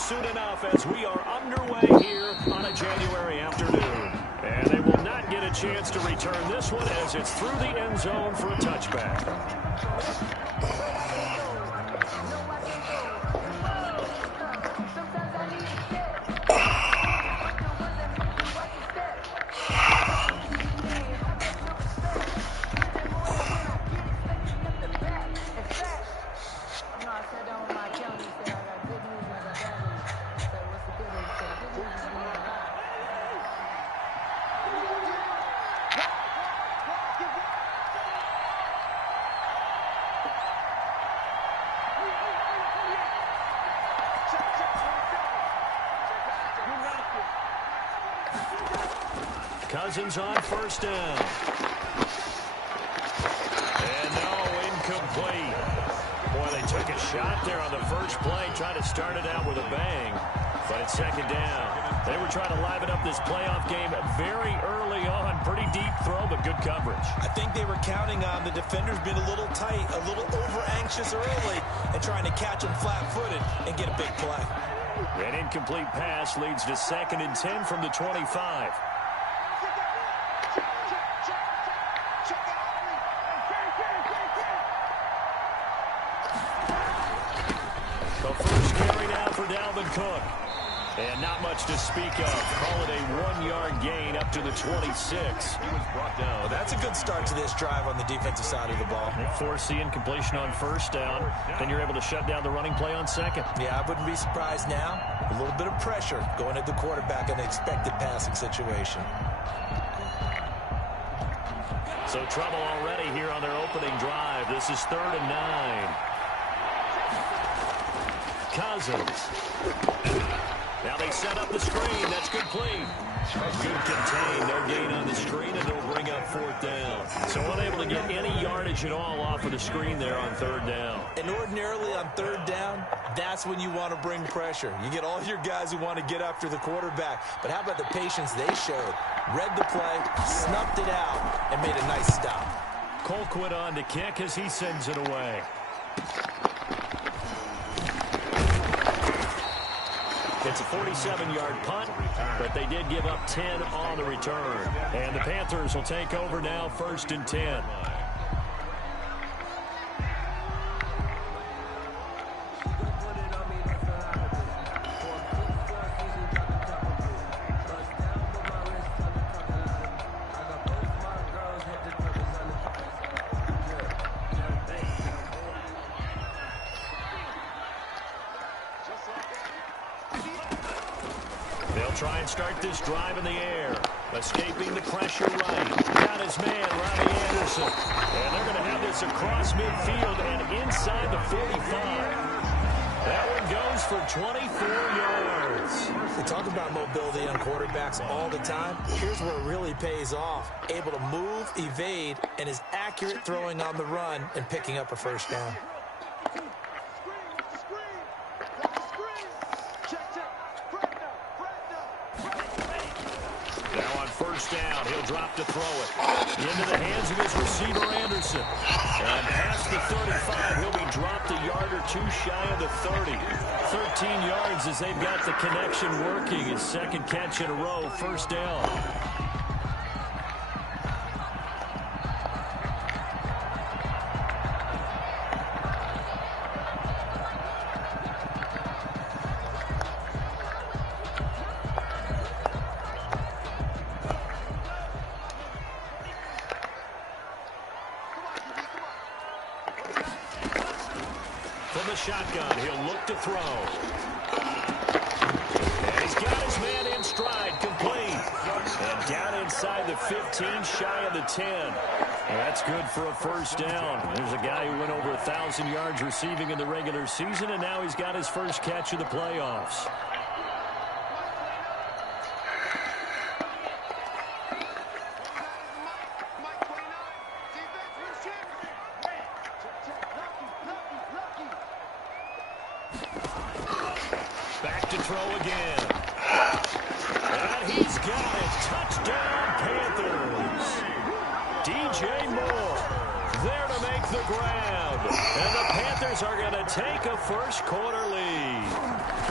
soon enough as we are underway here on a January afternoon. And they will not get a chance to return this one as it's through the end zone for a touchback. Cousins on first down. And no, incomplete. Boy, they took a shot there on the first play, trying to start it out with a bang. But it's second down. They were trying to liven up this playoff game very early on. Pretty deep throw, but good coverage. I think they were counting on the defenders being a little tight, a little over-anxious early, and trying to catch them flat-footed and get a big play. An incomplete pass leads to 2nd and 10 from the 25. The first carry now for Dalvin Cook. And not much to speak of. Call it a 1-yard gain up to the 26. He was brought down. Well, that's a good start to this drive on the defensive side of the ball. They force the incompletion on first down. Then you're able to shut down the running play on second. Yeah, I wouldn't be surprised now. A little bit of pressure going at the quarterback in an expected passing situation. So trouble already here on their opening drive. This is 3rd and 9. Cousins. Now they set up the screen. That's complete. Good contain. No gain on the screen, and it'll bring up 4th down. So unable to get any yardage at all off of the screen there on 3rd down. And ordinarily on 3rd down, that's when you want to bring pressure. You get all your guys who want to get after the quarterback. But how about the patience they showed? Read the play, snuffed it out, and made a nice stop. Colquitt on to kick as he sends it away. It's a 47-yard punt, but they did give up 10 on the return. And the Panthers will take over now, 1st and 10. They'll try and start this drive in the air. Escaping the pressure right. Got his man, Robbie Anderson. And they're going to have this across midfield and inside the 45. That one goes for 24 yards. We talk about mobility on quarterbacks all the time. Here's where it really pays off. Able to move, evade, and is accurate throwing on the run and picking up a first down. First down, he'll drop to throw it. Into the hands of his receiver, Anderson. And past the 35, he'll be dropped a yard or two shy of the 30. 13 yards as they've got the connection working. His 2nd catch in a row, first down. From the shotgun, he'll look to throw. And he's got his man in stride, complete. And down inside the 15, shy of the 10. And that's good for a first down. There's a guy who went over 1,000 yards receiving in the regular season, and now he's got his first catch of the playoffs. Back to throw again. And he's got it. Touchdown, Panthers. DJ Moore there to make the grab. And the Panthers are going to take a first quarter lead.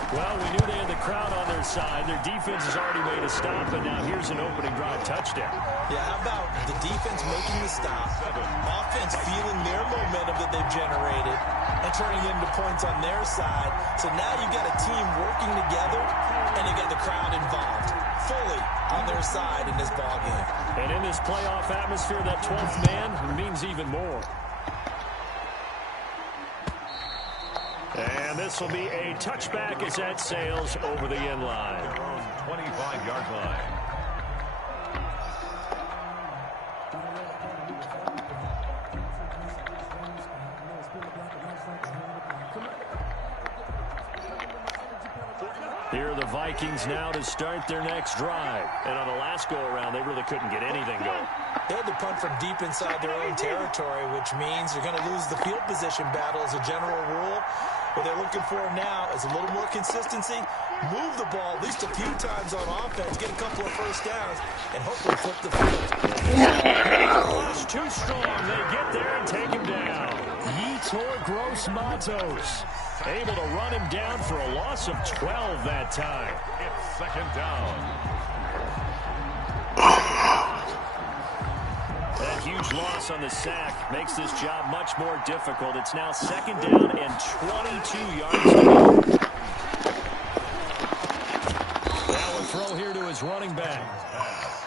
Well, we knew they had the crowd on their side. Their defense has already made a stop, and now here's an opening drive touchdown. Yeah, how about the defense making the stop, offense feeling their momentum that they've generated, and turning it into points on their side. So now you've got a team working together, and you got the crowd involved fully on their side in this ballgame. And in this playoff atmosphere, that 12th man means even more. And this will be a touchback as that sails over the end line. Their own 25-yard line. Here are the Vikings now to start their next drive. And on the last go-around, they really couldn't get anything going. They had to punt from deep inside their own territory, which means you're going to lose the field position battle as a general rule. What they're looking for now is a little more consistency, move the ball at least a few times on offense, get a couple of first downs, and hopefully flip the field. Rush too strong. They get there and take him down. Yetur Gross-Matos able to run him down for a loss of 12 that time. It's second down. That huge loss on the sack makes this job much more difficult. It's now second down and 22 yards to go. Now a throw here to his running back.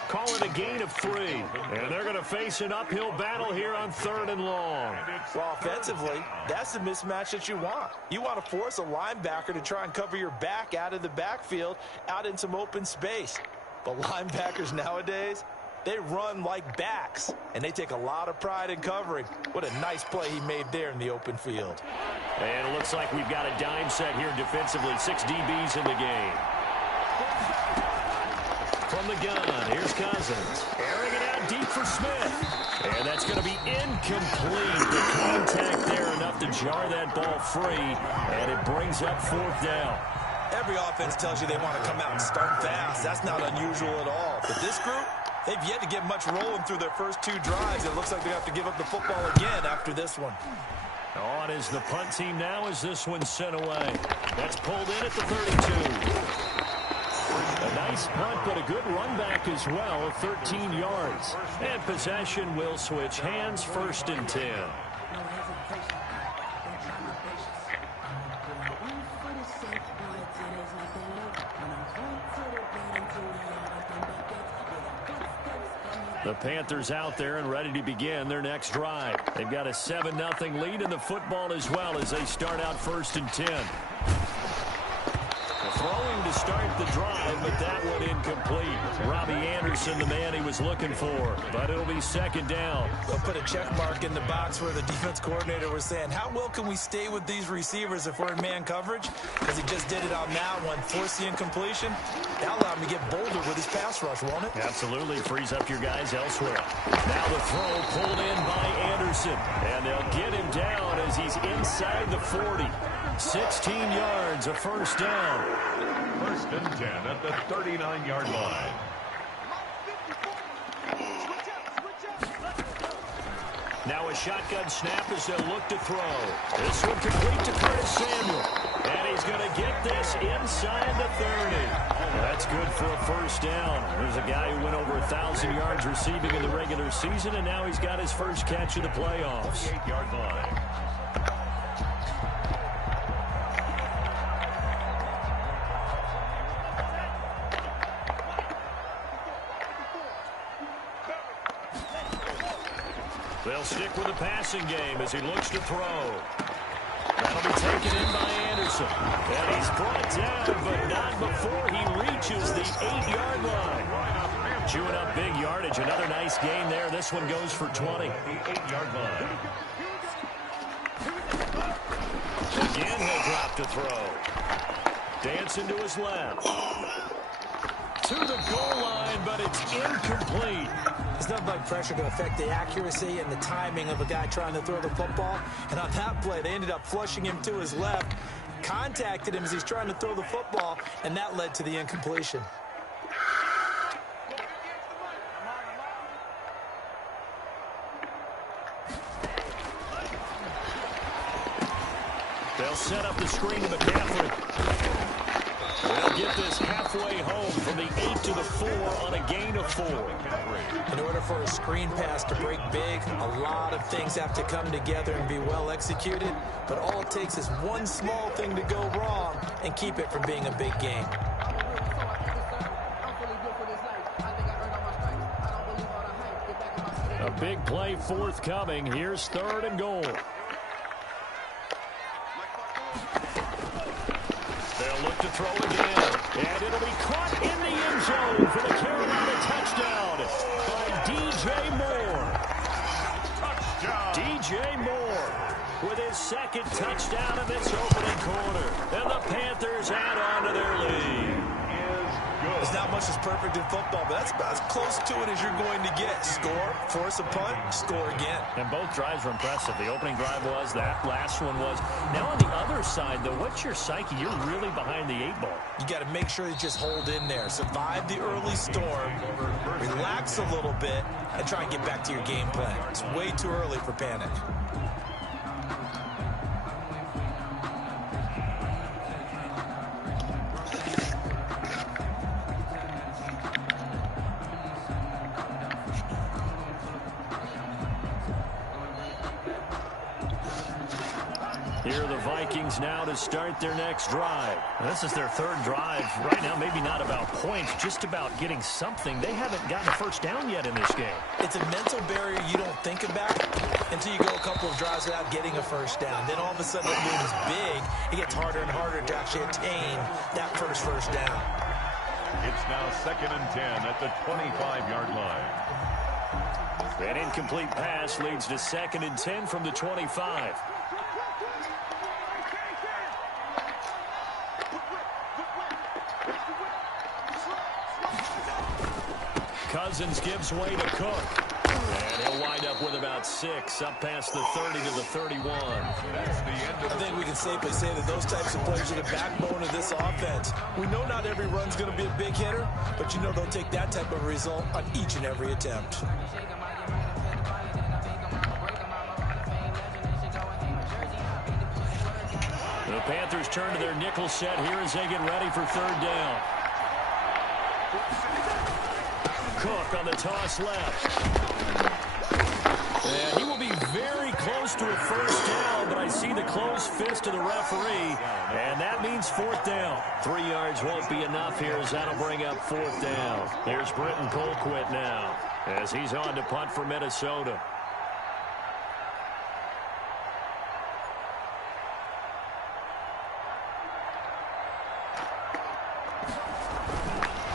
Call it a gain of 3. And they're going to face an uphill battle here on 3rd and long. Well, offensively, that's the mismatch that you want. You want to force a linebacker to try and cover your back out of the backfield, out in some open space. But linebackers nowadays, they run like backs, and they take a lot of pride in covering. What a nice play he made there in the open field. And it looks like we've got a dime set here defensively. 6 DBs in the game. From the gun, here's Cousins. Airing it out deep for Smith. And that's going to be incomplete. The contact there enough to jar that ball free, and it brings up 4th down. Every offense tells you they want to come out and start fast. That's not unusual at all. But this group, they've yet to get much rolling through their first 2 drives. It looks like they have to give up the football again after this one. On is the punt team now as this one's sent away. That's pulled in at the 32. A nice punt, but a good run back as well, 13 yards. And possession will switch hands, 1st and 10. The Panthers out there and ready to begin their next drive. They've got a 7-0 lead in the football as well as they start out 1st and 10. Throwing to start the drive, but that one incomplete. Robbie Anderson, the man he was looking for, but it'll be 2nd down. They'll put a check mark in the box where the defense coordinator was saying, how well can we stay with these receivers if we're in man coverage? Because he just did it on that one, forced the incompletion. That allowed him to get bolder with his pass rush, won't it? Absolutely, frees up your guys elsewhere. Now the throw pulled in by Anderson, and they'll get him down as he's inside the 40. 16 yards, a 1st down. 1st and 10 at the 39-yard line. Now a shotgun snap as they'll look to throw. This one complete to Curtis Samuel. And he's going to get this inside the 30. That's good for a 1st down. There's a guy who went over 1,000 yards receiving in the regular season, and now he's got his first catch of the playoffs. 28-yard line. They'll stick with the passing game as he looks to throw. That'll be taken in by Anderson. And he's brought down, but not before he reaches the 8-yard line. Chewing up big yardage. Another nice gain there. This one goes for 20. The 8-yard line. Again, he'll drop to throw. Dancing to his left. To the goal line, but it's incomplete. There's nothing like pressure to affect the accuracy and the timing of a guy trying to throw the football. And on that play, they ended up flushing him to his left, contacted him as he's trying to throw the football, and that led to the incompletion. They'll set up the screen to McCaffrey. get this halfway home from the 8 to the 4 on a gain of 4. In order for a screen pass to break big, a lot of things have to come together and be well executed, but all it takes is one small thing to go wrong and keep it from being a big game. A big play forthcoming. Here's 3rd and goal. They'll look to throw again. And it'll be caught in the end zone for the Carolina touchdown by DJ Moore. Touchdown. DJ Moore with his 2nd touchdown of this opening quarter. And the Panthers add on to their lead. There's not much that's perfect in football, but that's about as close to it as you're going to get. Score, force a punt, score again. And both drives were impressive. The opening drive was, that last one was. Now on the other side, though, what's your psyche? You're really behind the 8 ball. You got to make sure you just hold in there. Survive the early storm, relax a little bit, and try and get back to your game plan. It's way too early for panic. Here are the Vikings now to start their next drive. This is their 3rd drive. Right now, maybe not about points, just about getting something. They haven't gotten a first down yet in this game. It's a mental barrier you don't think about until you go a couple of drives without getting a first down. Then all of a sudden it looms big. It gets harder and harder to actually attain that first down. It's now 2nd and 10 at the 25-yard line. An incomplete pass leads to 2nd and 10 from the 25. Cousins gives way to Cook. And he'll wind up with about 6, up past the 30 to the 31. I think we can safely say that those types of players are the backbone of this offense. We know not every run's going to be a big hitter, but you know they'll take that type of result on each and every attempt. The Panthers turn to their nickel set here as they get ready for 3rd down. Cook on the toss left. And he will be very close to a first down, but I see the closed fist of the referee, and that means 4th down. 3 yards won't be enough here as that'll bring up 4th down. Here's Britton Colquitt now as he's on to punt for Minnesota.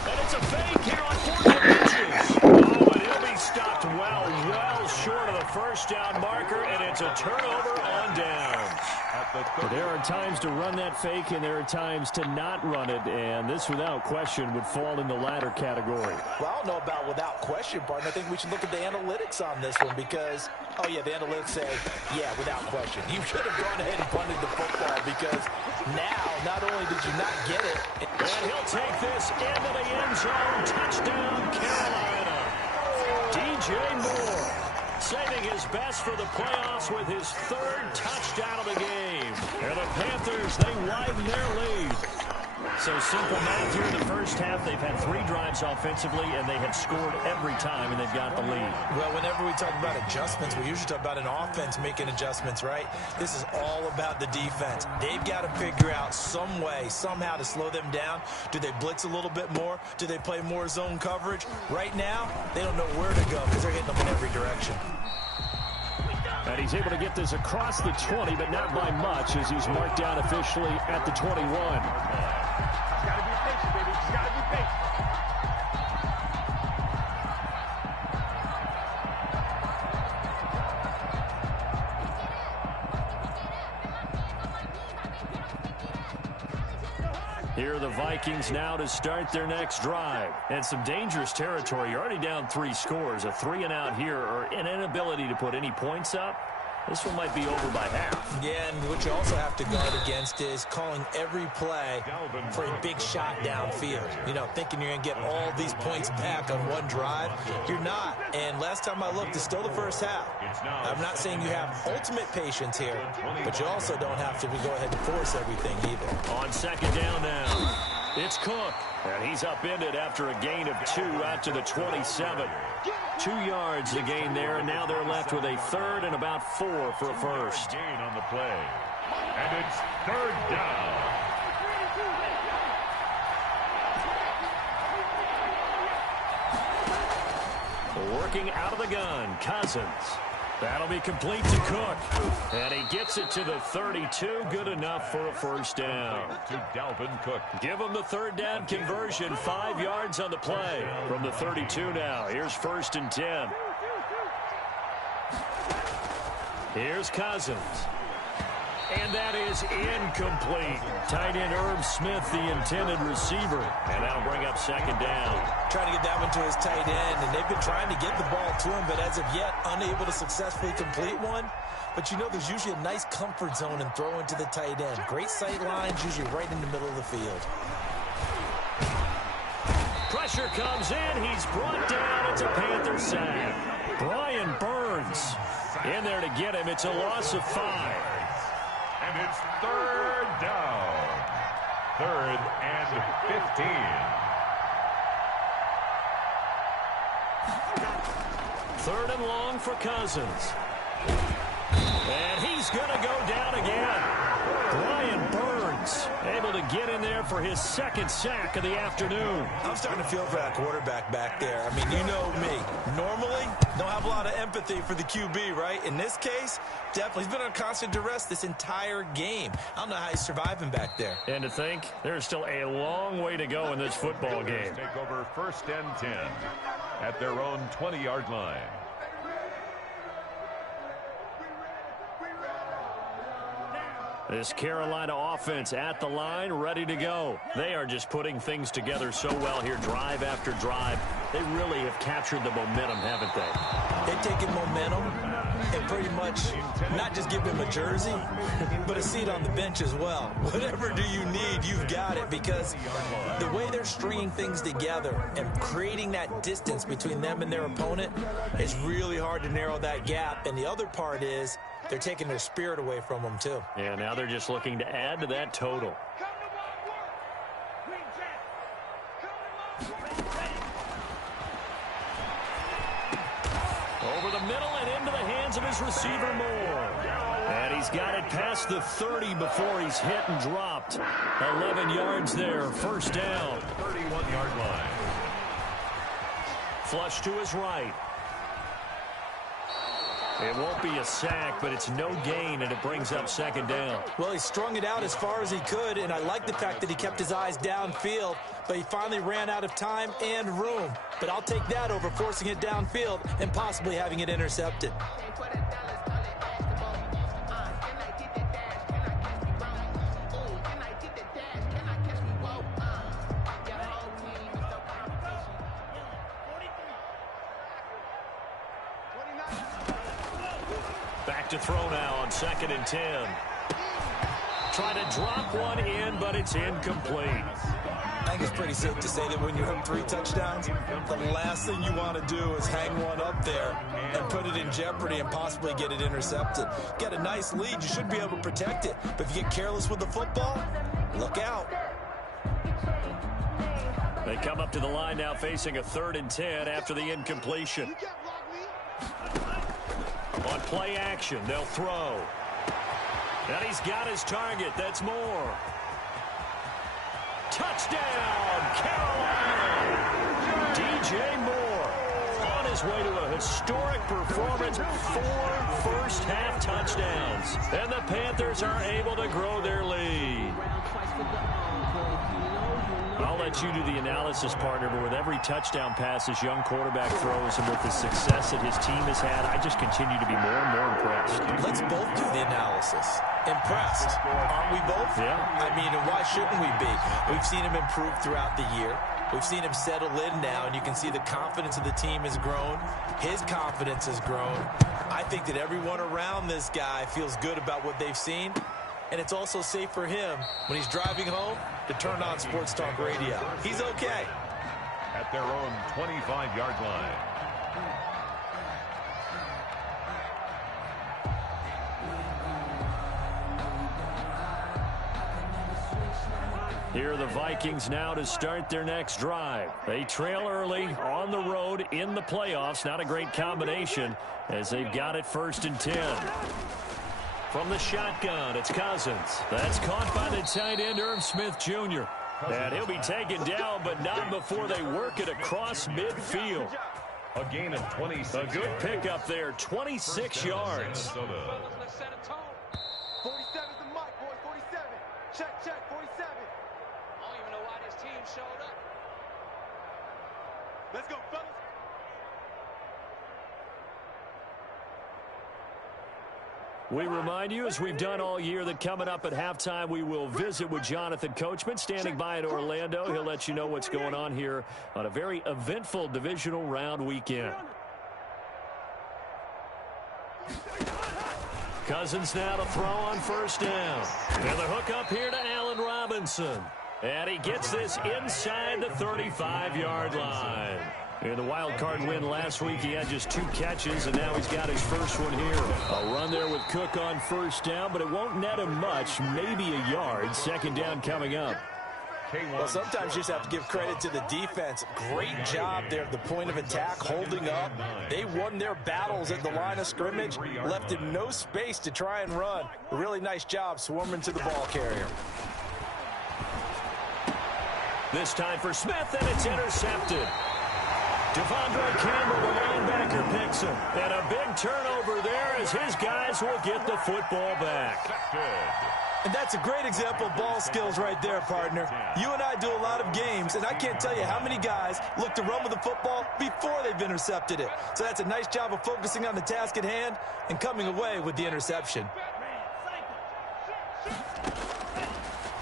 And it's a fake here on 4th inches. Oh, and he'll be stopped well short of the first down marker, and it's a turnover on downs. There are times to run that fake, and there are times to not run it, and this, without question, would fall in the latter category. Well, I don't know about without question, partner. I think we should look at the analytics on this one because, oh, yeah, the analytics say, yeah, without question. You should have gone ahead and punted the football because now, not only did you not get it. And he'll take this into the end zone. Touchdown, Carolina. DJ Moore saving his best for the playoffs with his 3rd touchdown of the game. And the Panthers, they widen their lead. So simple math here in the first half. They've had 3 drives offensively, and they have scored every time, and they've got the lead. Well, whenever we talk about adjustments, we usually talk about an offense making adjustments, right? This is all about the defense. They've got to figure out some way, somehow to slow them down. Do they blitz a little bit more? Do they play more zone coverage? Right now, they don't know where to go because they're hitting them in every direction. And he's able to get this across the 20, but not by much as he's marked down officially at the 21. Gotta be patient, baby. Just gotta be patient. Here are the Vikings now to start their next drive. And some dangerous territory. You're already down 3 scores. A 3-and-out here or an inability to put any points up. This one might be over by half. Yeah, and what you also have to guard against is calling every play for a big shot downfield. You know, thinking you're going to get all these points back on one drive. You're not. And last time I looked, it's still the first half. I'm not saying you have ultimate patience here, but you also don't have to go ahead and force everything either. On 2nd down now. It's Cook, and he's upended after a gain of 2 out to the 27. 2 yards to gain there, and now they're left with a third and about 4 for a first. Gain on the play. And it's third down. Working out of the gun, Cousins. That'll be complete to Cook. And he gets it to the 32. Good enough for a first down. To Dalvin Cook. Give him the third down conversion. 5 yards on the play. From the 32 now. Here's 1st and 10. Here's Cousins. And that is incomplete. Tight end Irv Smith, the intended receiver. And that'll bring up 2nd down. Trying to get that one to his tight end, and they've been trying to get the ball to him, but as of yet, unable to successfully complete one. But you know there's usually a nice comfort zone and throw into the tight end. Great sight lines, usually right in the middle of the field. Pressure comes in. He's brought down. It's a Panther sack. Brian Burns in there to get him. It's a loss of 5. And it's third down. 3rd and 15. Third and long for Cousins. And he's going to go down again. Brian Burns able to get in there for his 2nd sack of the afternoon. I'm starting to feel for that quarterback back there. I mean, you know me. Normally, don't have a lot of empathy for the QB, right? In this case, definitely. He's been on constant duress this entire game. I don't know how he's surviving back there. And to think, there's still a long way to go in this football game. Take over 1st and 10 at their own 20-yard line. This Carolina offense at the line, ready to go. They are just putting things together so well here, drive after drive. They really have captured the momentum, haven't they? They've taken momentum and pretty much not just give him a jersey, but a seat on the bench as well. Whatever do you need, you've got it, because the way they're stringing things together and creating that distance between them and their opponent is really hard to narrow that gap. And the other part is they're taking their spirit away from them, too. Yeah, now they're just looking to add to that total. Over the middle and into the hands of his receiver, Moore. And he's got it past the 30 before he's hit and dropped. 11 yards there, 1st down. 31-yard line. Flush to his right. It won't be a sack, but it's no gain, and it brings up 2nd down. Well, he strung it out as far as he could, and I like the fact that he kept his eyes downfield, but he finally ran out of time and room. But I'll take that over forcing it downfield and possibly having it intercepted. Back to throw now on 2nd and 10. Try to drop one in, but it's incomplete. I think it's pretty safe to say that when you have 3 touchdowns, the last thing you want to do is hang one up there and put it in jeopardy and possibly get it intercepted. Get a nice lead, you should be able to protect it. But if you get careless with the football, look out. They come up to the line now facing a 3rd and 10 after the incompletion. On play action, they'll throw. And he's got his target. That's Moore. Touchdown, Carolina! DJ Moore on his way to a historic performance. 4 first-half touchdowns. And the Panthers are able to grow their lead. I'll let you do the analysis, partner, but with every touchdown pass this young quarterback throws and with the success that his team has had, I just continue to be more and more impressed. Let's both do the analysis. Impressed. Aren't we both? Yeah. I mean, and why shouldn't we be? We've seen him improve throughout the year. We've seen him settle in now, and you can see the confidence of the team has grown. His confidence has grown. I think that everyone around this guy feels good about what they've seen. And it's also safe for him when he's driving home to turn on Sports Talk Radio. He's okay. At their own 25-yard line. Here are the Vikings now to start their next drive. They trail early on the road in the playoffs. Not a great combination as they've got it 1st and 10. From the shotgun, it's Cousins. That's caught by the tight end, Irv Smith Jr. And he'll be taken down, but not before they work it across midfield. A gain of 26. A good pickup there, 26 yards. 47's the mic, boys. 47. Check, 47. I don't even know why this team showed up. Let's go, fellas. We remind you, as we've done all year, that coming up at halftime, we will visit with Jonathan Coachman, standing by in Orlando. He'll let you know what's going on here on a very eventful divisional round weekend. Cousins now to throw on 1st down. And the hook up here to Allen Robinson. And he gets this inside the 35-yard line. In the wild card win last week, he had just 2 catches, and now he's got his first one here. A run there with Cook on 1st down, but it won't net him much, maybe a yard. 2nd down coming up. Well, sometimes you just have to give credit to the defense. Great job there at the point of attack, holding up. They won their battles at the line of scrimmage, left him no space to try and run. A really nice job swarming to the ball carrier. This time for Smith, and it's intercepted. Devondre Campbell, the linebacker, picks him. And a big turnover there as his guys will get the football back. And that's a great example of ball skills right there, partner. You and I do a lot of games, and I can't tell you how many guys look to run with the football before they've intercepted it. So that's a nice job of focusing on the task at hand and coming away with the interception.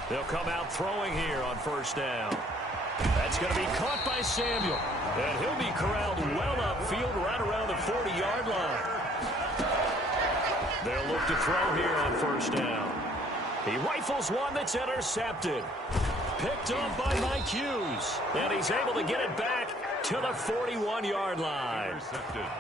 They'll come out throwing here on 1st down. That's going to be caught by Samuel. And he'll be corralled well upfield right around the 40-yard line. They'll look to throw here on 1st down. He rifles one that's intercepted. Picked up by Mike Hughes. And he's able to get it back to the 41-yard line.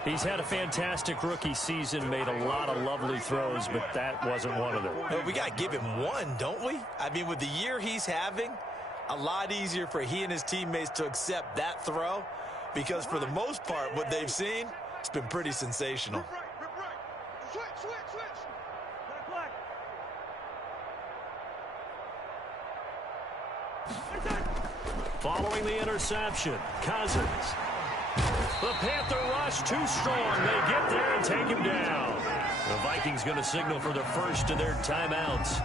He's had a fantastic rookie season, made a lot of lovely throws, but that wasn't one of them. Well, we got to give him one, don't we? I mean, with the year he's having, a lot easier for he and his teammates to accept that throw, because for the most part, what they've seen, it's been pretty sensational. Switch. Following the interception, Cousins. The Panther rush too strong. They get there and take him down. The Vikings going to signal for the first of their timeouts,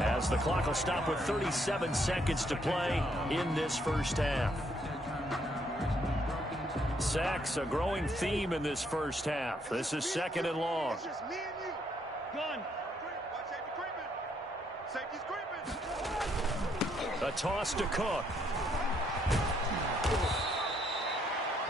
as the clock will stop with 37 seconds to play in this 1st half. Sacks, a growing theme in this 1st half. This is 2nd and long. It's just me and you. Gun. Watch safety creeping. A toss to Cook.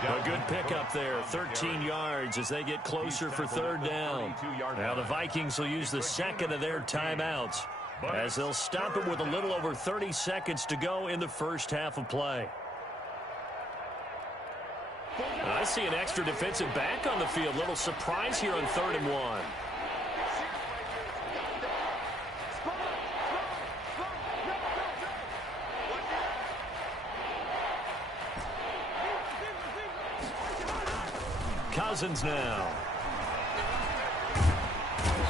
A good pickup there, 13 yards as they get closer for 3rd down. Now the Vikings will use the 2nd of their timeouts, as they'll stop it with a little over 30 seconds to go in the 1st half of play. I see an extra defensive back on the field. Little surprise here on 3rd and 1. Cousins now.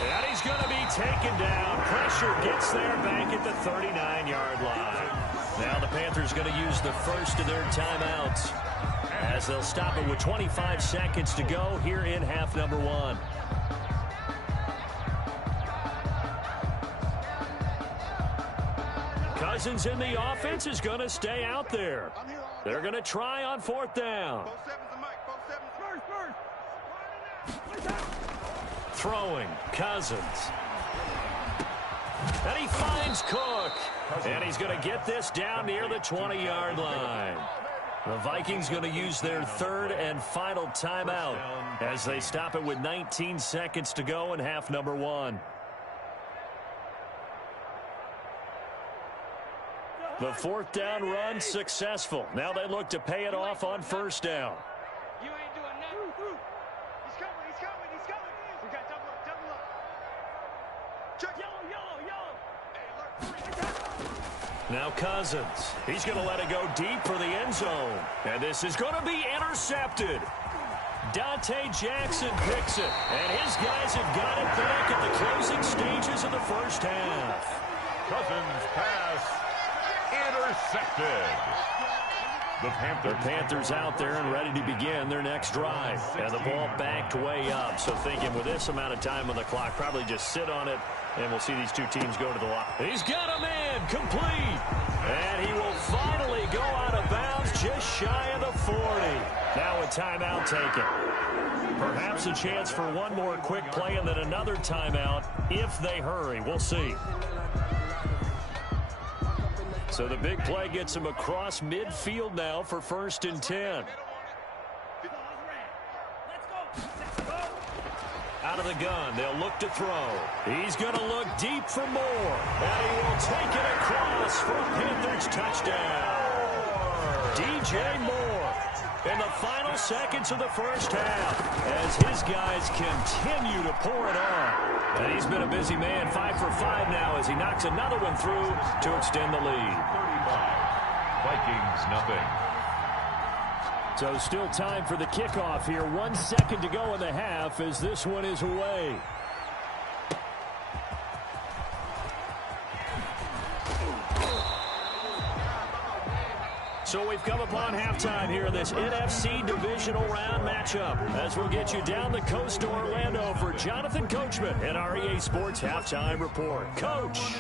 And he's going to be taken down. Pressure gets there back at the 39-yard line. Now the Panthers going to use the first of their timeouts, as they'll stop it with 25 seconds to go here in half number 1. Cousins in the offense is going to stay out there. They're going to try on 4th down. Throwing, Cousins. And he finds Cook. And he's going to get this down near the 20-yard line. The Vikings going to use their 3rd and final timeout, as they stop it with 19 seconds to go in half number 1. The 4th down run successful. Now they look to pay it off on 1st down. You ain't doing nothing. He's coming. We got double up. Check. Yellow. Hey, alert. Now Cousins. He's going to let it go deep for the end zone. And this is going to be intercepted. Dante Jackson picks it. And his guys have got it back at the closing stages of the first half. Cousins pass intercepted. The Panthers out there and ready to begin their next drive. And the ball backed way up. So thinking with this amount of time on the clock, probably just sit on it, and we'll see these two teams go to the line. He's got a man complete. And he will finally go out of bounds just shy of the 40. Now a timeout taken. Perhaps a chance for one more quick play and then another timeout if they hurry. We'll see. So the big play gets him across midfield now for 1st and 10. Out of the gun, they'll look to throw. He's going to look deep for more. And he will take it across for a Panthers touchdown. DJ Moore in the final seconds of the first half as his guys continue to pour it on. And he's been a busy man, 5 for 5 now as he knocks another one through to extend the lead. 35. Vikings nothing. So still time for the kickoff here. 1 second to go in the half as this one is away. So we've come upon halftime here in this NFC Divisional Round matchup as we'll get you down the coast to Orlando for Jonathan Coachman and our EA Sports Halftime Report. Coach.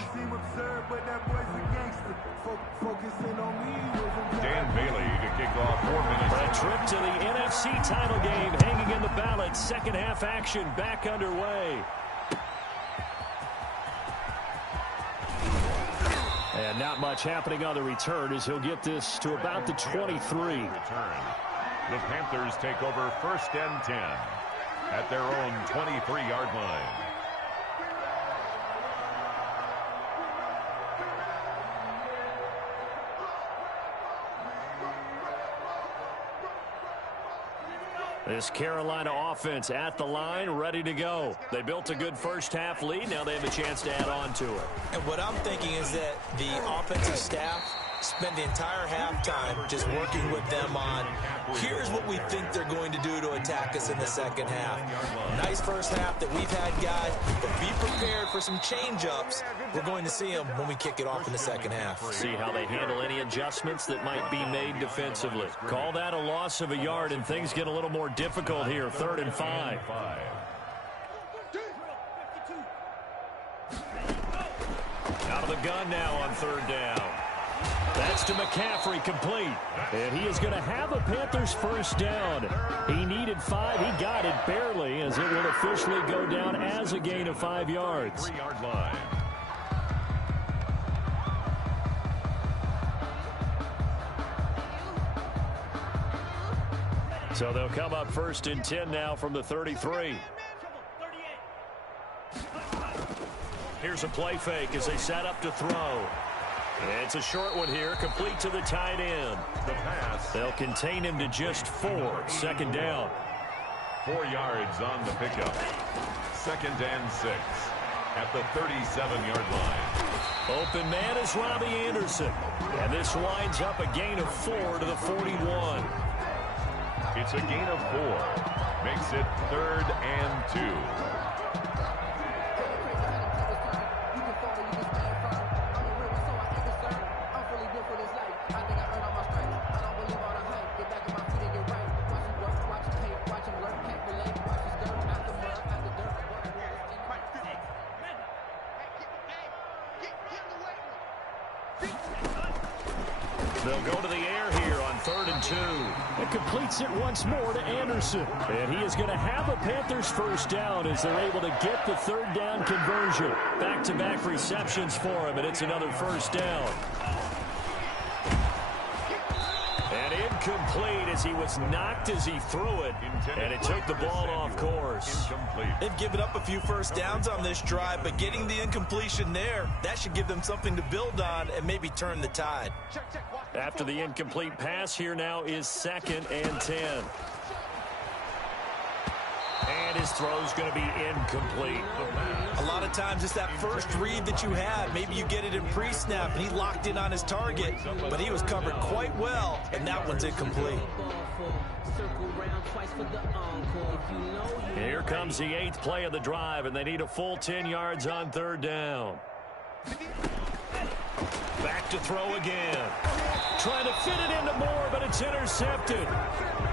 Dan Bailey to kick off 4 minutes. A trip to the NFC title game hanging in the balance. Second half action back underway. And not much happening on the return as he'll get this to about the 23. Return. The Panthers take over 1st and 10 at their own 23-yard line. This Carolina offense at the line, ready to go. They built a good first half lead. Now they have a chance to add on to it. And what I'm thinking is that the offensive staff spent the entire halftime just working with them on, here's what we think they're going to do to attack us in the second half. Nice first half that we've had, guys, but be prepared for some change-ups. We're going to see them when we kick it off in the second half. See how they handle any adjustments that might be made defensively. Call that a loss of a yard, and things get a little more difficult here. 3rd and 5. Out of the gun now on 3rd down. That's to McCaffrey, complete. And he is going to have a Panthers first down. He needed 5. He got it barely as it will officially go down as a gain of 5 yards. 3-yard line. So they'll come up 1st and 10 now from the 33. Here's a play fake as they set up to throw. It's a short one here, complete to the tight end. The pass. They'll contain him to just 4. 2nd down. 4 yards on the pickup. 2nd and 6 at the 37-yard line. Open man is Robbie Anderson. And this winds up a gain of 4 to the 41. It's a gain of 4. Makes it 3rd and 2. They'll go to the air here on 3rd and 2. It completes it once more to Anderson. And he is going to have a Panthers first down as they're able to get the 3rd down conversion. Back-to-back receptions for him, and it's another first down. And incomplete as he was knocked as he threw it. And it took the ball off course. They've given up a few first downs on this drive, but getting the incompletion there, that should give them something to build on and maybe turn the tide. After the incomplete pass, here now is 2nd and 10. And his throw's going to be incomplete. A lot of times it's that first read that you have. Maybe you get it in pre-snap, and he locked in on his target, but he was covered quite well, and that one's incomplete. Here comes the 8th play of the drive, and they need a full 10 yards on 3rd down. Back to throw again. Trying to fit it into Moore, but it's intercepted.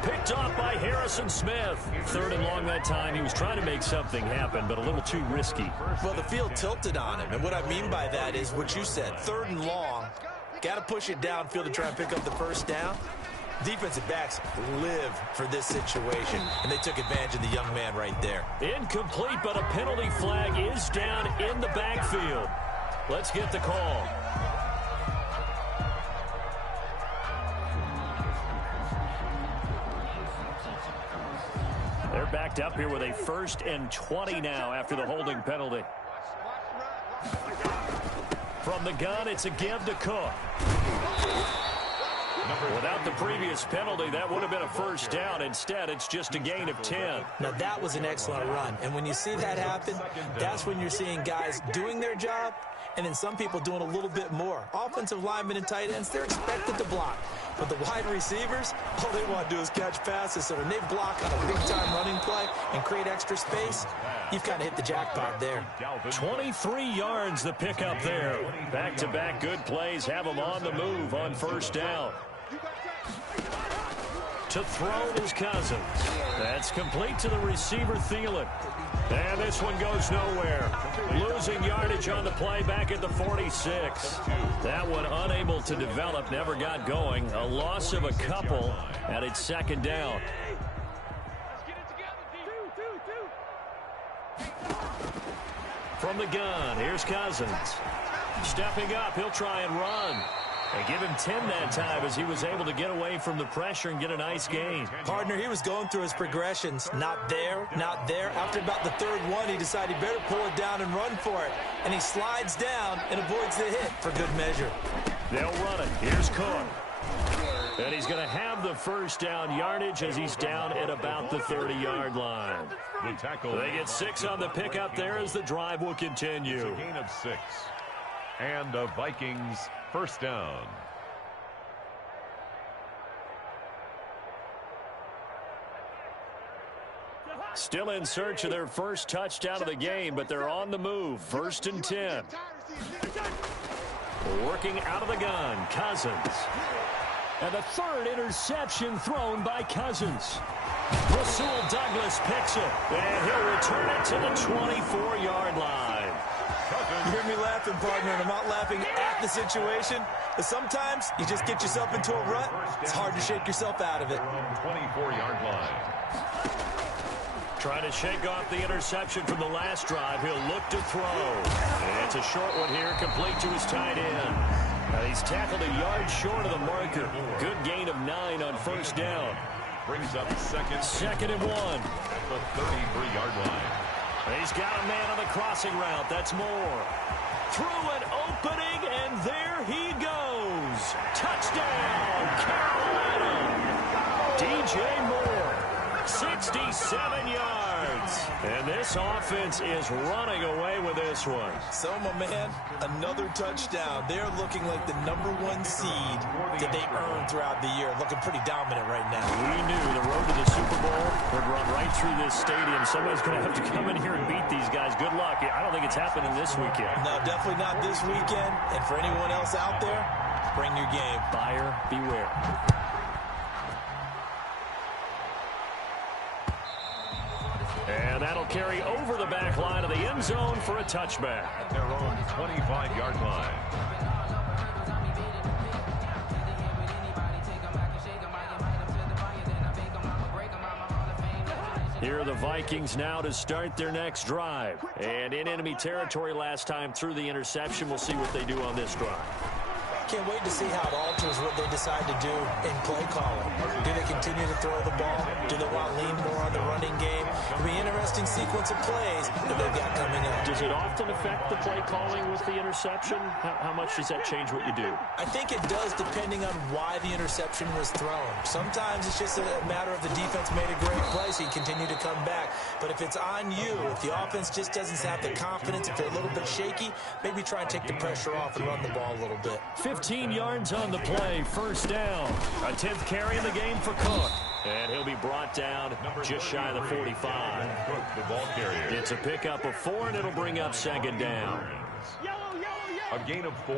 Picked off by Harrison Smith. 3rd and long that time. He was trying to make something happen, but a little too risky. Well, the field tilted on him, and what I mean by that is what you said. 3rd and long. Got to push it downfield to try and pick up the first down. Defensive backs live for this situation, and they took advantage of the young man right there. Incomplete, but a penalty flag is down in the backfield. Let's get the call. They're backed up here with a 1st and 20 now after the holding penalty. From the gun, it's a give to Cook. Without the previous penalty, that would have been a first down. Instead, it's just a gain of 10. Now, that was an excellent run. And when you see that happen, that's when you're seeing guys doing their job and then some people doing a little bit more. Offensive linemen and tight ends, they're expected to block. But the wide receivers, all they want to do is catch passes. So when they block on a big-time running play and create extra space, you've kind of hit the jackpot there. 23 yards the pickup there. Back-to-back good plays have them on the move on 1st down. To throw is Cousins. That's complete to the receiver, Thielen. And this one goes nowhere. Losing yardage on the play back at the 46. That one unable to develop, never got going. A loss of a couple, and it's 2nd down. From the gun, here's Cousins. Stepping up, he'll try and run. They give him 10 that time as he was able to get away from the pressure and get a nice gain. Partner, he was going through his progressions. Not there, not there. After about the 3rd one, he decided he better pull it down and run for it. And he slides down and avoids the hit for good measure. They'll run it. Here's Cook. And he's going to have the first down yardage as he's down at about the 30-yard line. They get 6 on the pickup there as the drive will continue. It's a gain of 6. And the Vikings first down. Still in search of their first touchdown of the game, but they're on the move. 1st and 10. Working out of the gun, Cousins. And the 3rd interception thrown by Cousins. Rasul Douglas picks it, and he'll return it to the 24-yard line. You hear me laughing, partner, and I'm not laughing at the situation. But sometimes you just get yourself into a rut. It's hard to shake yourself out of it. 24-yard line. Trying to shake off the interception from the last drive. He'll look to throw. And it's a short one here, complete to his tight end. He's tackled a yard short of the marker. Good gain of 9 on 1st down. Brings up 2nd and 1. At the 33-yard line. He's got a man on the crossing route. That's Moore. Through an opening, and there he goes. Touchdown, Carolina. DJ Moore, 67 yards. And this offense is running away with this one. So, my man, another touchdown. They're looking like the #1 seed that they earned throughout the year. Looking pretty dominant right now. We knew the road to the Super Bowl would run right through this stadium. Somebody's going to have to come in here and beat these guys. Good luck. I don't think it's happening this weekend. No, definitely not this weekend. And for anyone else out there, bring your game. Buyer beware. And that'll carry over the back line of the end zone for a touchback. At their own 25-yard line. Here are the Vikings now to start their next drive. And in enemy territory last time through the interception. We'll see what they do on this drive. Can't wait to see how it alters what they decide to do in play calling. Do they continue to throw the ball? Do they want to lean more on the running game? It'll be an interesting sequence of plays that they've got coming up. Does it often affect the play calling with the interception? How much does that change what you do? I think it does, depending on why the interception was thrown. Sometimes it's just a matter of the defense made a great play, so you continue to come back. But if it's on you, if the offense just doesn't have the confidence, if they're a little bit shaky, maybe try and take the pressure off and run the ball a little bit. 15 yards on the play, first down. A 10th carry in the game for Cook. And he'll be brought down just shy of the 45. Cook, the ball carrier. It's a pickup of 4, and it'll bring up second down. A gain of 4.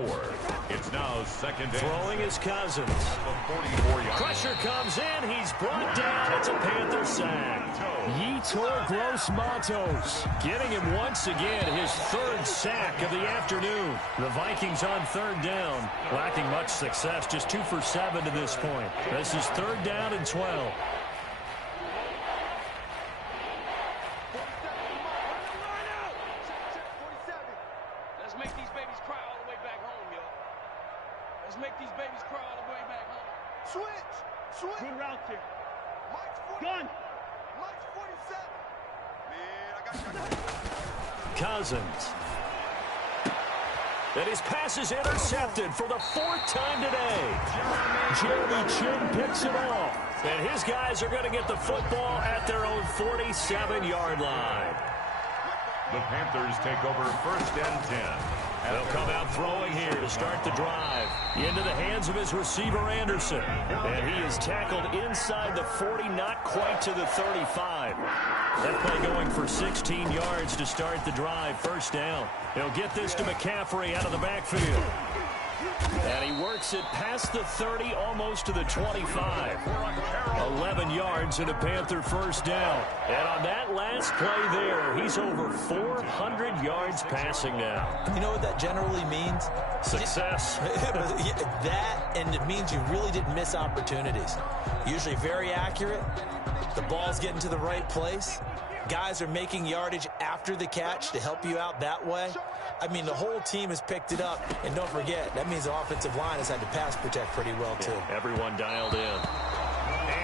It's now second and Throwing is Cousins. the 44-yard. Pressure comes in. He's brought down. It's a Panther sack. Yetur Gross-Matos getting him once again, his 3rd sack of the afternoon. The Vikings on 3rd down, lacking much success, just 2 for 7 to this point. This is 3rd down and 12. Let's make these babies cry all the way back home, yo. Let's make these babies cry all the way back home. Switch. Good route here. Mike's 40. Gun. Mike's 47. Man, I got Cousins. And his pass is intercepted for the 4th time today. Jeremy Chin picks it off. And his guys are going to get the football at their own 47-yard line. The Panthers take over 1st and 10. They'll come out throwing here to start the drive. Into the hands of his receiver, Anderson. And he is tackled inside the 40, not quite to the 35. That play going for 16 yards to start the drive. First down. They'll get this to McCaffrey out of the backfield. And he works it past the 30, almost to the 25. 11 yards and a Panther first down. And on that last play there, he's over 400 yards passing now. You know what that generally means? Success. That, and it means you really didn't miss opportunities. Usually very accurate. The ball's getting to the right place. Guys are making yardage after the catch to help you out that way. I mean, the whole team has picked it up. And don't forget, that means the offensive line has had to pass protect pretty well, too. Yeah, everyone dialed in.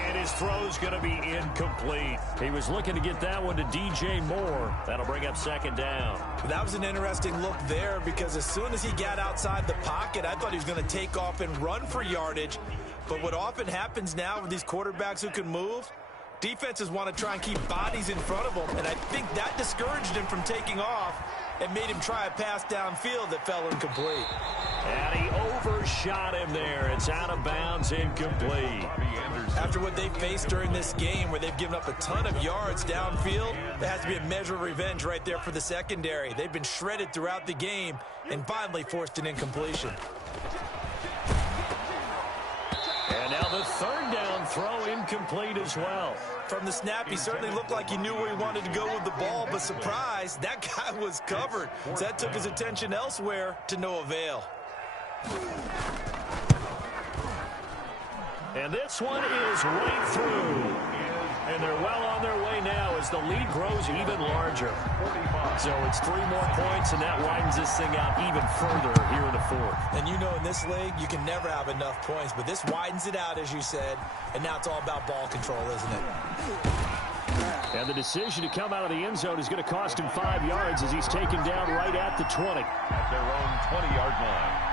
And his throw's going to be incomplete. He was looking to get that one to DJ Moore. That'll bring up second down. That was an interesting look there because as soon as he got outside the pocket, I thought he was going to take off and run for yardage. But what often happens now with these quarterbacks who can move, defenses want to try and keep bodies in front of them, and I think that discouraged him from taking off and made him try a pass downfield that fell incomplete. And he overshot him there. It's out of bounds, incomplete. After what they faced during this game where they've given up a ton of yards downfield, there has to be a measure of revenge right there for the secondary. They've been shredded throughout the game and finally forced an incompletion. And now the 3rd down throw incomplete as well. From the snap, he certainly looked like he knew where he wanted to go with the ball, but surprise, that guy was covered. So that took his attention elsewhere to no avail. And this one is right through. And they're well on their way now as the lead grows even larger. So it's 3 more points, and that widens this thing out even further here in the 4th. And you know in this league, you can never have enough points, but this widens it out, as you said, and now it's all about ball control, isn't it? And the decision to come out of the end zone is going to cost him 5 yards as he's taken down right at the 20. At their own 20-yard line.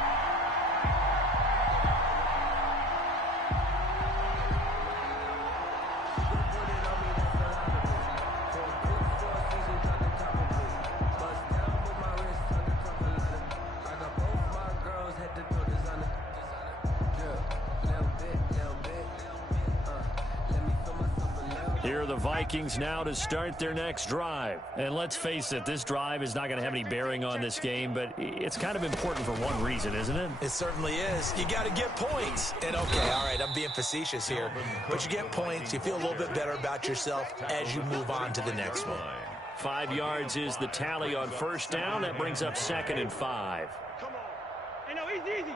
Here are the Vikings now to start their next drive. And let's face it, this drive is not going to have any bearing on this game, but it's kind of important for one reason, isn't it? It certainly is. You got to get points. And okay, all right, I'm being facetious here. But you get points, you feel a little bit better about yourself as you move on to the next one. 5 yards is the tally on first down. That brings up 2nd and 5. Come on. Hey, no, easy.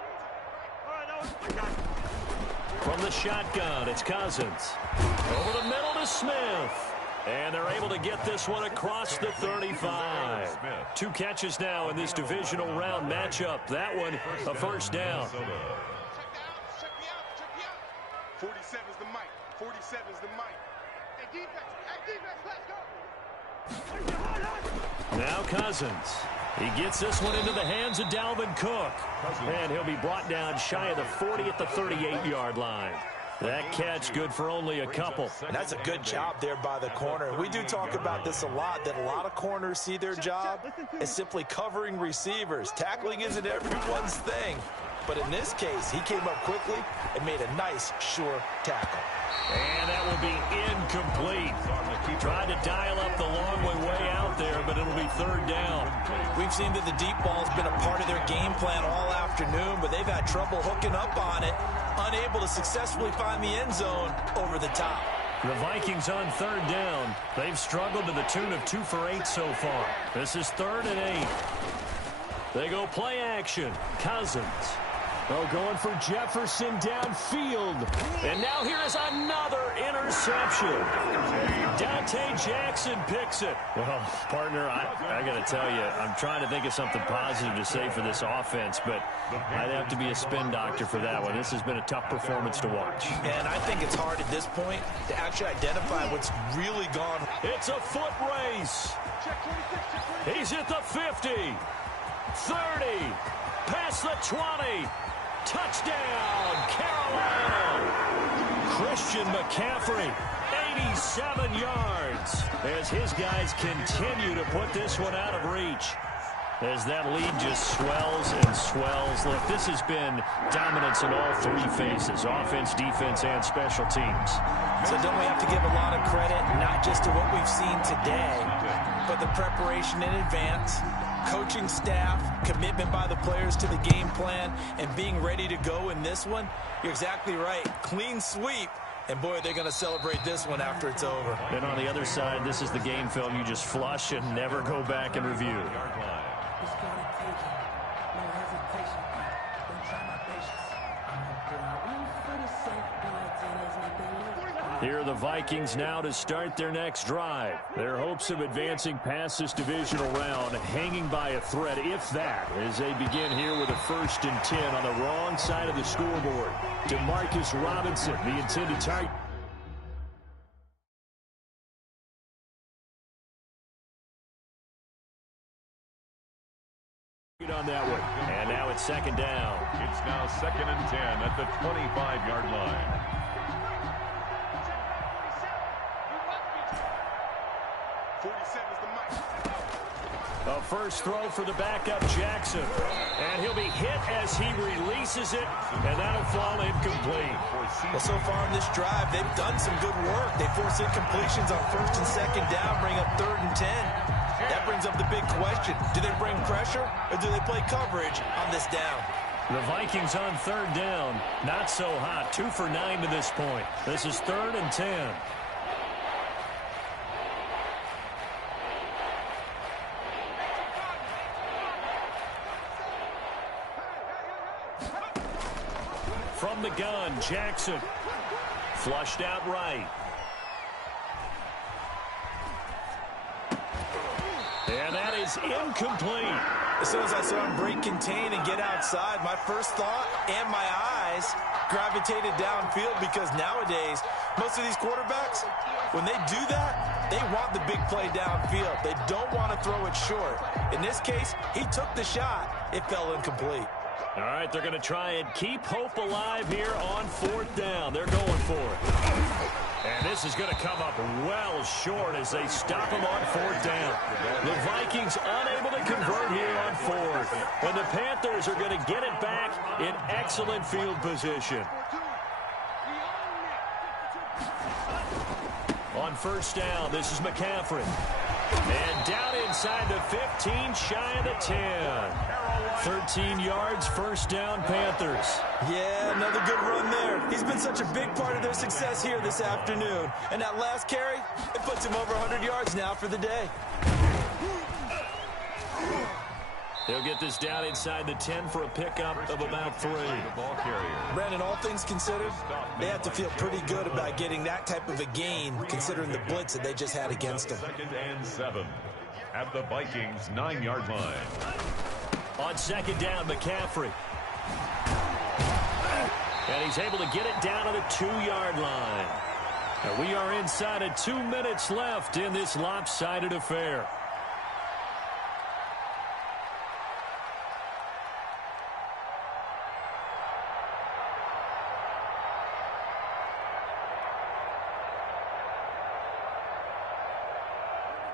All right, I got it. From the shotgun, it's Cousins. Over the middle to Smith. And they're able to get this one across the 35. 2 catches now in this divisional round matchup. That one, a first down. Check me out. 47 is the mic. 47 is the mic. Hey, defense, let's go. Now Cousins. He gets this one into the hands of Dalvin Cook. And he'll be brought down shy of the 40 at the 38-yard line. That catch good for only a couple. And that's a good job there by the corner. We do talk about this a lot, that a lot of corners see their job as simply covering receivers. Tackling isn't everyone's thing. But in this case, he came up quickly and made a nice, sure tackle. And that will be incomplete. Tried to dial up the long way out there, but it'll be third down. We've seen that the deep ball's been a part of their game plan all afternoon, but they've had trouble hooking up on it, unable to successfully find the end zone over the top. The Vikings on third down. They've struggled to the tune of 2 for 8 so far. This is 3rd and 8. They go play action. Cousins. Oh, going for Jefferson downfield. And now here is another interception. Dante Jackson picks it. Well, partner, I got to tell you, I'm trying to think of something positive to say for this offense, but I'd have to be a spin doctor for that one. This has been a tough performance to watch. And I think it's hard at this point to actually identify what's really gone. It's a foot race. He's at the 50, 30, past the 20. Touchdown, Carolina! Christian McCaffrey, 87 yards, as his guys continue to put this one out of reach. As that lead just swells and swells. Look, this has been dominance in all 3 phases, offense, defense, and special teams. So don't we have to give a lot of credit, not just to what we've seen today, but the preparation in advance, coaching staff, commitment by the players to the game plan, and being ready to go in this one? You're exactly right. Clean sweep. And, boy, they're going to celebrate this one after it's over. And on the other side, this is the game film you just flush and never go back and review. Here are the Vikings now to start their next drive. Their hopes of advancing past this divisional round hanging by a thread, if that, as they begin here with a 1st and 10 on the wrong side of the scoreboard. Demarcus Robinson, the intended target. On that one. And now it's 2nd down. It's now 2nd and 10 at the 25-yard line. A first throw for the backup Jackson. And he'll be hit as he releases it, and that'll fall incomplete. Well, so far in this drive, they've done some good work. They force incompletions on 1st and 2nd down, bring up 3rd and 10. That brings up the big question. Do they bring pressure, or do they play coverage on this down? The Vikings on 3rd down. Not so hot. 2 for 9 to this point. This is 3rd and 10. From the gun, Jackson. Flushed out right. And that is incomplete. As soon as I saw him break contain and get outside, my first thought and my eyes gravitated downfield, because nowadays, most of these quarterbacks, when they do that, they want the big play downfield. They don't want to throw it short. In this case, he took the shot. It fell incomplete. All right, they're going to try and keep hope alive here on 4th down. They're going for it. And this is going to come up well short as they stop him on 4th down. The Vikings unable to convert here on 4th. And the Panthers are going to get it back in excellent field position. On 1st down, this is McCaffrey. And down inside the 15, shy of the 10. 13 yards, 1st down, Panthers. Yeah, another good run there. He's been such a big part of their success here this afternoon. And that last carry, it puts him over 100 yards now for the day. He'll get this down inside the 10 for a pickup of about 3. Brandon, all things considered, they have to feel pretty good about getting that type of a gain considering the blitz that they just had against them. 2nd and 7 at the Vikings 9-yard line. On 2nd down, McCaffrey. And he's able to get it down to the 2-yard line. And we are inside of 2 minutes left in this lopsided affair.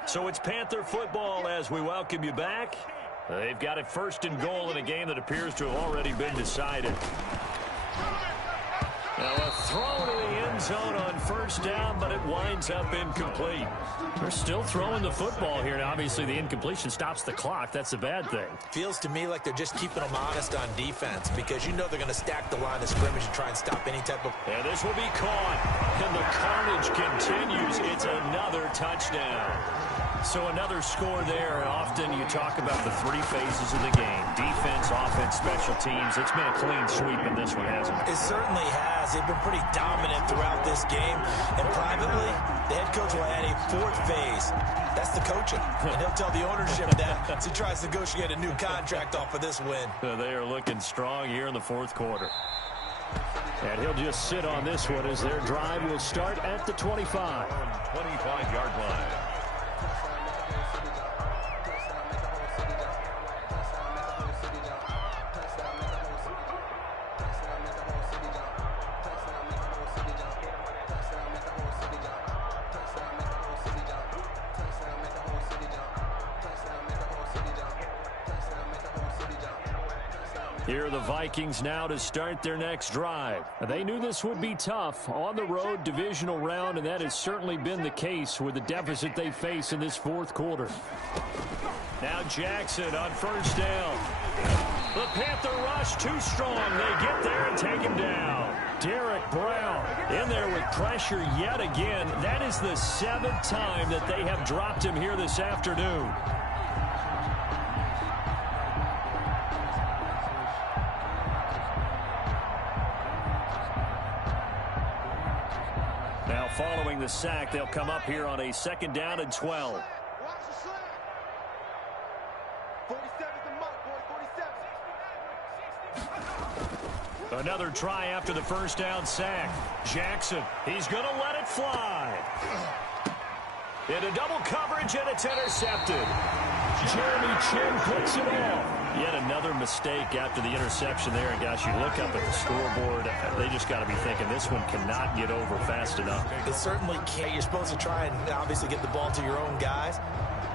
So it's Panther football as we welcome you back. They've got it 1st and goal in a game that appears to have already been decided. Now a throw to the end zone on 1st down, but it winds up incomplete. They're still throwing the football here. Now, obviously, the incompletion stops the clock. That's a bad thing. Feels to me like they're just keeping them honest on defense because you know they're going to stack the line of scrimmage and try and stop any type of... And this will be caught. And the carnage continues. It's another touchdown. So another score there. And often you talk about the 3 phases of the game. Defense, offense, special teams. It's been a clean sweep in this one, hasn't it? It certainly has. They've been pretty dominant throughout this game. And privately, the head coach will add a 4th phase. That's the coaching. And he'll tell the ownership that as he tries to negotiate a new contract off of this win. They are looking strong here in the 4th quarter. And he'll just sit on this one as their drive will start at the 25. 25-yard line. Here are the Vikings now to start their next drive. They knew this would be tough on the road divisional round, and that has certainly been the case with the deficit they face in this 4th quarter. Now Jackson on 1st down. The Panther rush too strong. They get there and take him down. Derek Brown in there with pressure yet again. That is the 7th time that they have dropped him here this afternoon. Now following the sack, they'll come up here on a 2nd down and 12. Watch the slam. 47's the mic, boy. 47. Another try after the 1st down sack. Jackson, he's going to let it fly. Into double coverage, and it's intercepted. Jeremy Chin puts it off. Yet another mistake after the interception there. And, gosh, you look up at the scoreboard, they just got to be thinking this one cannot get over fast enough. It certainly can't. You're supposed to try and obviously get the ball to your own guys.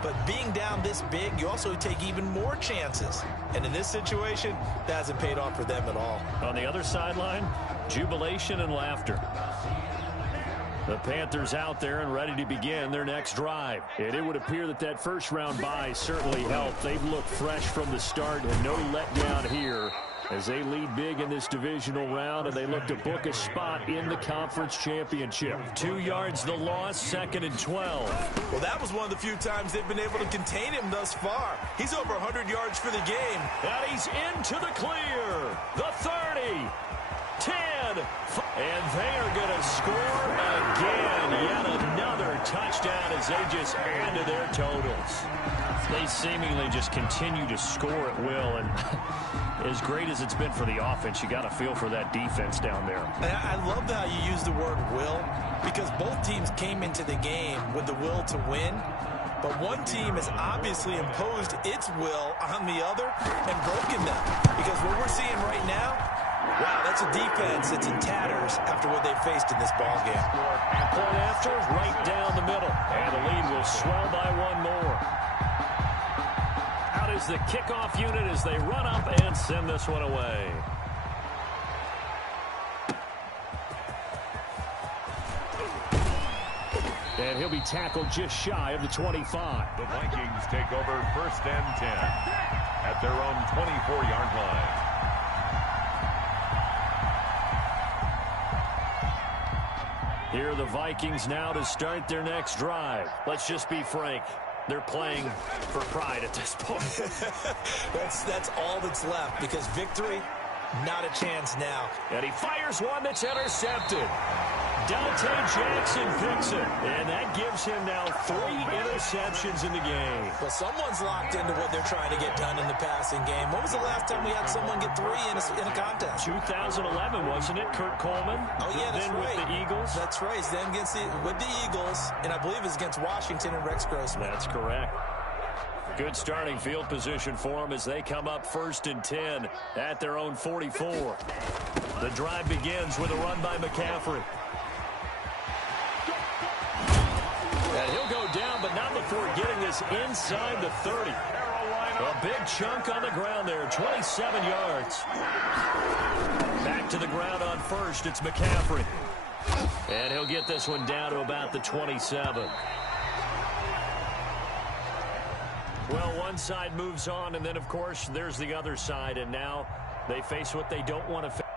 But being down this big, you also take even more chances. And in this situation, that hasn't paid off for them at all. On the other sideline, jubilation and laughter. The Panthers out there and ready to begin their next drive. And it would appear that that 1st-round bye certainly helped. They've looked fresh from the start and no letdown here as they lead big in this divisional round, and they look to book a spot in the conference championship. 2 yards the loss, 2nd and 12. Well, that was one of the few times they've been able to contain him thus far. He's over 100 yards for the game. And he's into the clear. The 30. 10, and they are going to score again. Yet another touchdown as they just add to their totals. They seemingly just continue to score at will, and as great as it's been for the offense, you got to feel for that defense down there. And I love how you use the word will, because both teams came into the game with the will to win. But one team has obviously imposed its will on the other and broken them. Because what we're seeing right now, wow, that's a defense that's in tatters after what they faced in this ballgame. Point after, right down the middle. And the lead will swell by 1 more. Out is the kickoff unit as they run up and send this one away. And he'll be tackled just shy of the 25. The Vikings take over 1st and 10 at their own 24-yard line. Here are the Vikings now to start their next drive. Let's just be frank. They're playing for pride at this point. That's all that's left, because victory, not a chance now. And he fires one that's intercepted. Dante Jackson picks it, and that gives him now 3 interceptions in the game. Well, someone's locked into what they're trying to get done in the passing game. When was the last time we had someone get 3 in a contest? 2011, wasn't it? Kurt Coleman. Oh, yeah, that's right. With the Eagles. That's right. Then with the Eagles, and I believe it's against Washington and Rex Grossman. That's correct. Good starting field position for them as they come up 1st and 10 at their own 44. The drive begins with a run by McCaffrey. And he'll go down, but not before getting this inside the 30. A big chunk on the ground there, 27 yards. Back to the ground on 1st, it's McCaffrey. And he'll get this one down to about the 27. Well, one side moves on, and then, of course, there's the other side, and now they face what they don't want to face.